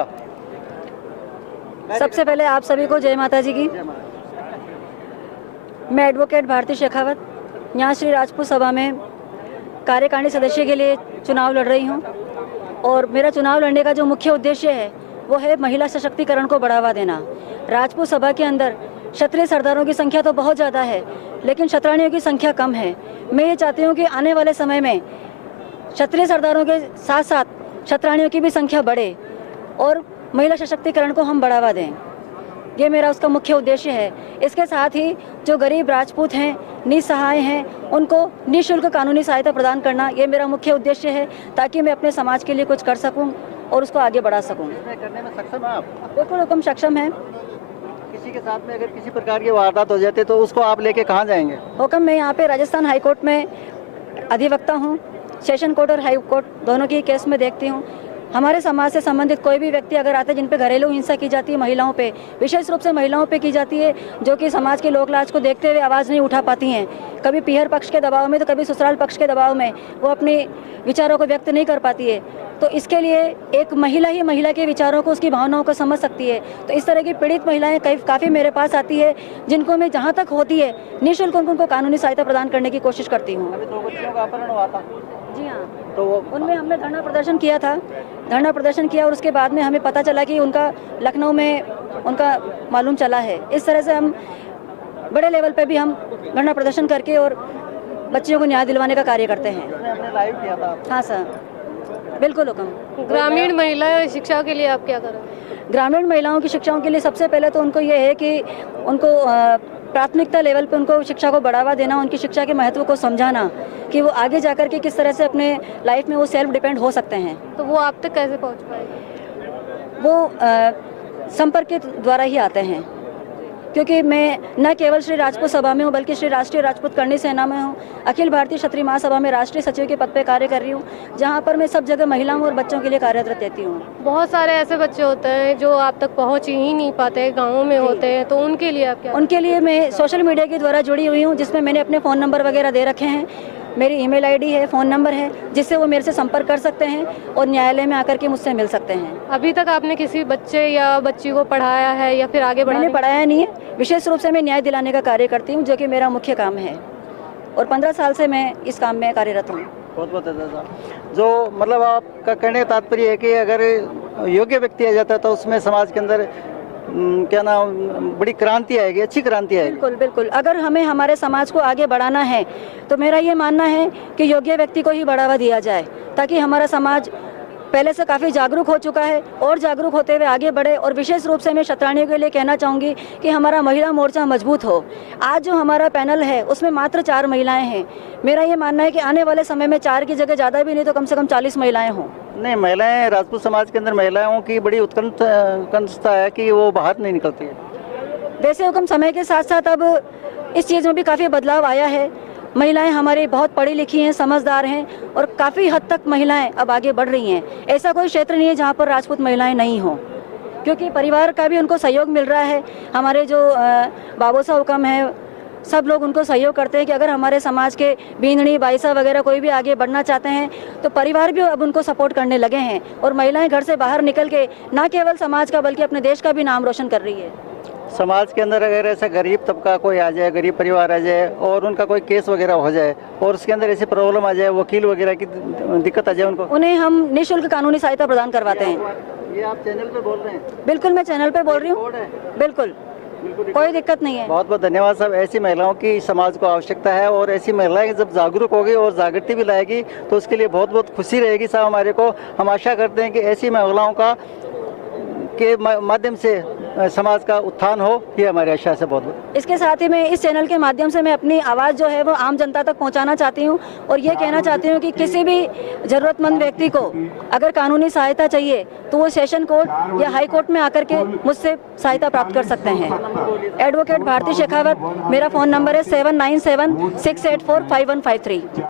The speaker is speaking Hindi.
आपका? सबसे पहले आप सभी को जय माता जी की। मैं एडवोकेट भारती शेखावत यहाँ श्री राजपूत सभा में कार्यकारिणी सदस्य के लिए चुनाव लड़ रही हूँ और मेरा चुनाव लड़ने का जो मुख्य उद्देश्य है वो है महिला सशक्तिकरण को बढ़ावा देना। राजपूत सभा के अंदर क्षत्रिय सरदारों की संख्या तो बहुत ज़्यादा है लेकिन क्षत्राणियों की संख्या कम है। मैं ये चाहती हूँ कि आने वाले समय में क्षत्रिय सरदारों के साथ साथ क्षत्राणियों की भी संख्या बढ़े और महिला सशक्तिकरण को हम बढ़ावा दें। ये मेरा उसका मुख्य उद्देश्य है। इसके साथ ही जो गरीब राजपूत हैं, निसहाय हैं, उनको निःशुल्क कानूनी सहायता प्रदान करना ये मेरा मुख्य उद्देश्य है ताकि मैं अपने समाज के लिए कुछ कर सकूं और उसको आगे बढ़ा सकूं। करने में सक्षम है आप? बिल्कुल हुक्म सक्षम है। किसी के साथ में अगर किसी प्रकार की वारदात हो जाती है तो उसको आप लेके कहाँ जाएंगे? हुक्म मैं यहाँ पे राजस्थान हाई कोर्ट में अधिवक्ता हूँ। सेशन कोर्ट और हाई कोर्ट दोनों की केस में देखती हूँ। हमारे समाज से संबंधित कोई भी व्यक्ति अगर आते हैं जिन पे घरेलू हिंसा की जाती है, महिलाओं पे विशेष रूप से महिलाओं पे की जाती है, जो कि समाज के लोक लाज को देखते हुए आवाज़ नहीं उठा पाती हैं, कभी पीहर पक्ष के दबाव में तो कभी ससुराल पक्ष के दबाव में वो अपने विचारों को व्यक्त नहीं कर पाती है, तो इसके लिए एक महिला ही महिला के विचारों को, उसकी भावनाओं को समझ सकती है। तो इस तरह की पीड़ित महिलाएं काफ़ी मेरे पास आती है जिनको मैं जहाँ तक होती है निःशुल्क उनको कानूनी सहायता प्रदान करने की कोशिश करती हूँ। अभी 2 बच्चियों का अपहरण हुआ था। जी हाँ, तो उनमें हमने धरना प्रदर्शन किया था। धरना प्रदर्शन किया और उसके बाद में हमें पता चला कि उनका लखनऊ में उनका मालूम चला है। इस तरह से हम बड़े लेवल पे भी हम धरना प्रदर्शन करके और बच्चियों को न्याय दिलवाने का कार्य करते हैं। हमने लाइव किया था। हाँ सर, बिल्कुल हुक्म। ग्रामीण महिला शिक्षा के लिए आप क्या करें? ग्रामीण महिलाओं की शिक्षाओं के लिए सबसे पहले तो उनको ये है कि उनको प्राथमिकता लेवल पे उनको शिक्षा को बढ़ावा देना, उनकी शिक्षा के महत्व को समझाना कि वो आगे जाकर के किस तरह से अपने लाइफ में वो सेल्फ डिपेंड हो सकते हैं। तो वो आप तक कैसे पहुंच पाएंगे? वो संपर्क के द्वारा ही आते हैं, क्योंकि मैं न केवल श्री राजपूत सभा में हूँ बल्कि श्री राष्ट्रीय राजपूत करणी सेना में हूँ। अखिल भारतीय क्षत्रिय महासभा में राष्ट्रीय सचिव के पद पर कार्य कर रही हूँ, जहाँ पर मैं सब जगह महिलाओं और बच्चों के लिए कार्यरत रहती हूँ। बहुत सारे ऐसे बच्चे होते हैं जो आप तक पहुंच ही नहीं पाते, गाँवों में होते हैं, तो उनके लिए आप क्या? उनके लिए मैं सोशल मीडिया के द्वारा जुड़ी हुई हूँ, जिसमें मैंने अपने फ़ोन नंबर वगैरह दे रखे हैं। मेरी ईमेल आईडी है, फ़ोन नंबर है, जिससे वो मेरे से संपर्क कर सकते हैं और न्यायालय में आकर के मुझसे मिल सकते हैं। अभी तक आपने किसी बच्चे या बच्ची को पढ़ाया है या फिर आगे मैंने पढ़ाया नहीं है। विशेष रूप से मैं न्याय दिलाने का कार्य करती हूँ, जो कि मेरा मुख्य काम है और 15 साल से मैं इस काम में कार्यरत हूँ। बहुत बहुत धन्यवाद। जो मतलब आपका कहने का तात्पर्य है कि अगर योग्य व्यक्ति आ जाता है तो उसमें समाज के अंदर क्या नाम बड़ी क्रांति आएगी, अच्छी क्रांति आएगी। बिल्कुल बिल्कुल। अगर हमें हमारे समाज को आगे बढ़ाना है तो मेरा ये मानना है कि योग्य व्यक्ति को ही बढ़ावा दिया जाए, ताकि हमारा समाज पहले से काफ़ी जागरूक हो चुका है और जागरूक होते हुए आगे बढ़े। और विशेष रूप से मैं क्षत्राणियों के लिए कहना चाहूँगी कि हमारा महिला मोर्चा मजबूत हो। आज जो हमारा पैनल है उसमें मात्र 4 महिलाएं हैं। मेरा ये मानना है कि आने वाले समय में 4 की जगह ज़्यादा भी नहीं तो कम से कम 40 महिलाएं हों। नहीं, महिलाएं, राजपूत समाज के अंदर महिलाओं की बड़ी उत्कंठता है कि वो बाहर नहीं निकलती है। वैसे हुक्म समय के साथ साथ अब इस चीज़ में भी काफ़ी बदलाव आया है। महिलाएं हमारी बहुत पढ़ी लिखी हैं, समझदार हैं और काफ़ी हद तक महिलाएं अब आगे बढ़ रही हैं। ऐसा कोई क्षेत्र नहीं है जहां पर राजपूत महिलाएं नहीं हों, क्योंकि परिवार का भी उनको सहयोग मिल रहा है। हमारे जो बाबोसा हुक्म है, सब लोग उनको सहयोग करते हैं कि अगर हमारे समाज के बींदनी बाईसा वगैरह कोई भी आगे बढ़ना चाहते हैं तो परिवार भी अब उनको सपोर्ट करने लगे हैं और महिलाएं घर से बाहर निकल के न केवल समाज का बल्कि अपने देश का भी नाम रोशन कर रही है। समाज के अंदर अगर ऐसा गरीब तबका कोई आ जाए, गरीब परिवार आ जाए और उनका कोई केस वगैरह हो जाए और उसके अंदर ऐसी प्रॉब्लम आ जाए, वकील वगैरह की दिक्कत आ जाए, उन्हें हम निःशुल्क कानूनी सहायता प्रदान करवाते हैं। ये आप चैनल पे बोल रहे हैं? बिल्कुल, मैं चैनल पे बोल रही हूँ। बिल्कुल, कोई दिक्कत नहीं है। बहुत बहुत धन्यवाद साहब। ऐसी महिलाओं की समाज को आवश्यकता है और ऐसी महिलाएं जब जागरूक होगी और जागृति भी लाएगी तो उसके लिए बहुत बहुत खुशी रहेगी साहब हमारे को। हम आशा करते हैं कि ऐसी महिलाओं का के माध्यम से समाज का उत्थान हो, ये हमारी आशा से बहुत। इसके साथ ही मैं इस चैनल के माध्यम से मैं अपनी आवाज़ जो है वो आम जनता तक पहुंचाना चाहती हूं और ये कहना चाहती हूं कि किसी भी ज़रूरतमंद व्यक्ति को अगर कानूनी सहायता चाहिए तो वो सेशन कोर्ट या हाई कोर्ट में आकर के मुझसे सहायता प्राप्त कर सकते हैं। एडवोकेट भारती शेखावत, मेरा फ़ोन नंबर है 7976845153।